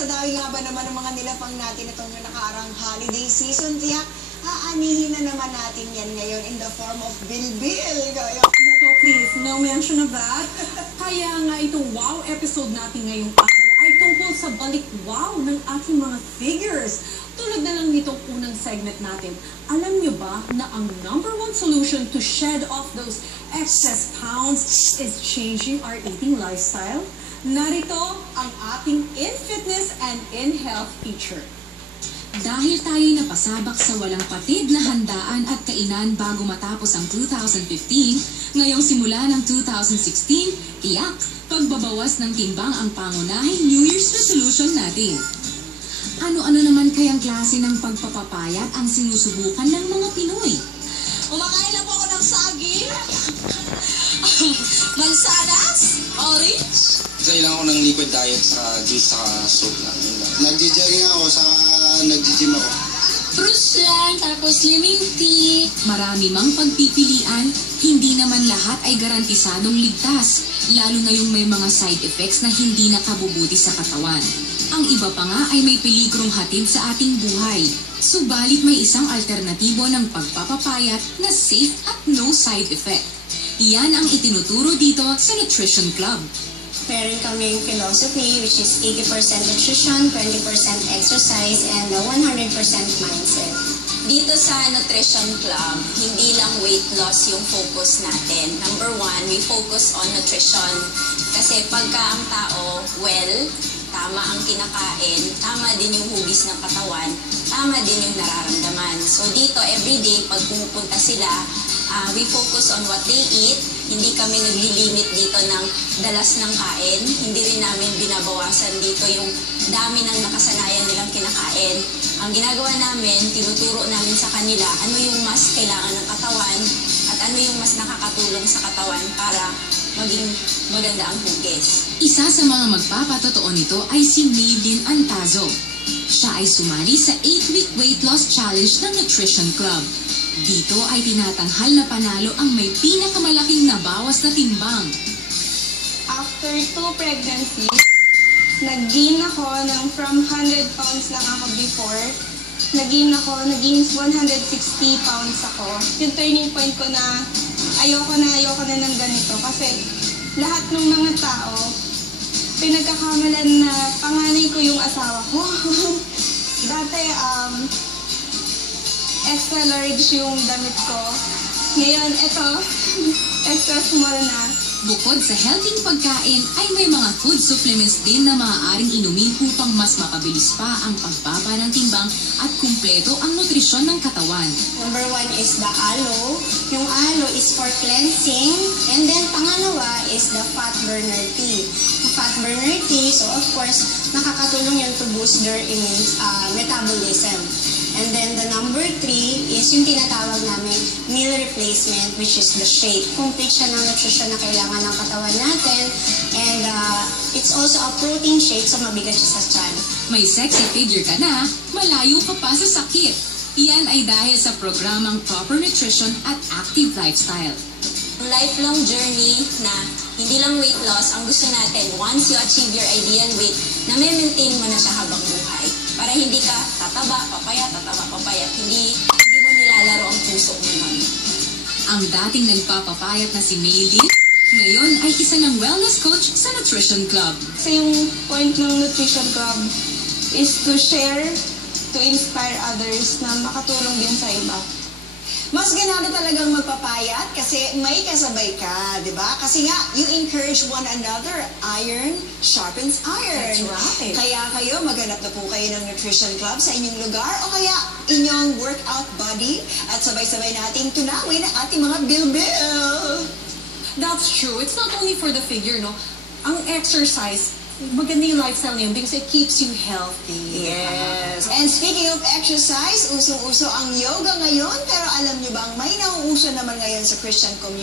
sa dami nga ba naman ng mga nilapang natin itong nakaarang holiday season, tiyak aanihin na naman natin yan ngayon in the form of bilbil. Kaya, Naku, please, no mention of that. Kaya nga itong wow episode natin ngayong araw ay tungkol sa balik wow ng ating mga figures. Tulad na lang nitong unang segment natin, alam nyo ba na ang #1 solution to shed off those excess pounds is changing our eating lifestyle? Narito ang ating in fitness and in health feature. Dahil tayo'y napasabak sa walang patid na handaan at kainan bago matapos ang 2015, ngayong simula ng 2016, tiyak, pagbabawas ng timbang ang pangunahing New Year's resolution natin. Ano-ano naman kayang klase ng pagpapapayat ang sinusubukan ng mga Pinoy? Kumakain na po ako ng saging, mansanas, orange. Kailangan ko ng liquid diet sa juice sa soup lang. Nagdi-jogging ako, saka nagdi-gym ako. Fruits lang, tapos slimming tea. Marami mang pagpipilian, hindi naman lahat ay garantisadong ligtas, lalo na yung may mga side effects na hindi nakabubuti sa katawan. Ang iba pa nga ay may peligrong hatid sa ating buhay. Subalit may isang alternatibo ng pagpapapayat na safe at no side effect. Iyan ang itinuturo dito sa Nutrition Club. Meron kaming philosophy which is 80% nutrition, 20% exercise, and 100% mindset. Dito sa Nutrition Club, hindi lang weight loss yung focus natin. Number 1, we focus on nutrition. Kasi pagka ang tao, well, tama ang kinakain, tama din yung hugis ng katawan, tama din yung nararamdaman. So dito, everyday, pag pumupunta sila, we focus on what they eat. Hindi kami naglilimit dito ng dalas ng kain. Hindi rin namin binabawasan dito yung dami ng nakasanayan nilang kinakain. Ang ginagawa namin, tinuturo namin sa kanila ano yung mas kailangan ng katawan at ano yung mas nakakatulong sa katawan para maging maganda ang hugis. Isa sa mga magpapatotoo nito ay si Maylin Antazo. Siya ay sumali sa 8-week weight loss challenge ng Nutrition Club. Dito ay tinatanghal na panalo ang may pinakamalaking nabawas na timbang. After 2 pregnancies, nag-gain ako ng from 100 pounds lang ako before. Naging 160 pounds ako. Yung turning point ko na ayoko na ng ganito kasi lahat ng mga tao, pinagkakamalan na panganay ko yung asawa ko. Dati, extra large yung damit ko. Ngayon, ito, extra small na. Bukod sa healthy pagkain, ay may mga food supplements din na maaaring inumin upang mas mapabilis pa ang pagbaba ng timbang at kumpleto ang nutrisyon ng katawan. Number 1 is the aloe. Yung aloe is for cleansing. And then, pangalawa is the fat burner tea. The fat burner tea, so of course, nakakatulong yun to boost their metabolism. And then the number 3 is yung tinatawag namin meal replacement, which is the shake. Complete siya ng nutrition na kailangan ng katawan natin. And it's also a protein shake, so mabigat siya sa tiyan. May sexy figure ka na, malayo ka pa sa sakit. Iyan ay dahil sa programang Proper Nutrition at Active Lifestyle. Lifelong journey na hindi lang weight loss, ang gusto natin, once you achieve your ideal weight, na maintain mo na siya habang buhay. Para hindi ka tataba, papayat, hindi mo nilalaro ang puso mo naman. Ang dating nagpapapayat na si Maylin, ngayon ay isa ng wellness coach sa Nutrition Club. Kasi yung point ng Nutrition Club is to share, to inspire others na makatulong din sa iba. mas ganado talagang magpapayat kasi may kasabay ka, di ba? Kasi nga, you encourage one another. Iron sharpens iron. That's right. Kaya kayo, maghanap na po kayo ng Nutrition Club sa inyong lugar o kaya inyong workout body at sabay-sabay nating tunawin ang ating mga bilbil. That's true. It's not only for the figure, no? Ang exercise, maganda yung lifestyle niyo because it keeps you healthy. Yes. And speaking of exercise, usong-uso ang yoga ngayon. Pero alam niyo bang may nauuso naman ngayon sa Christian community?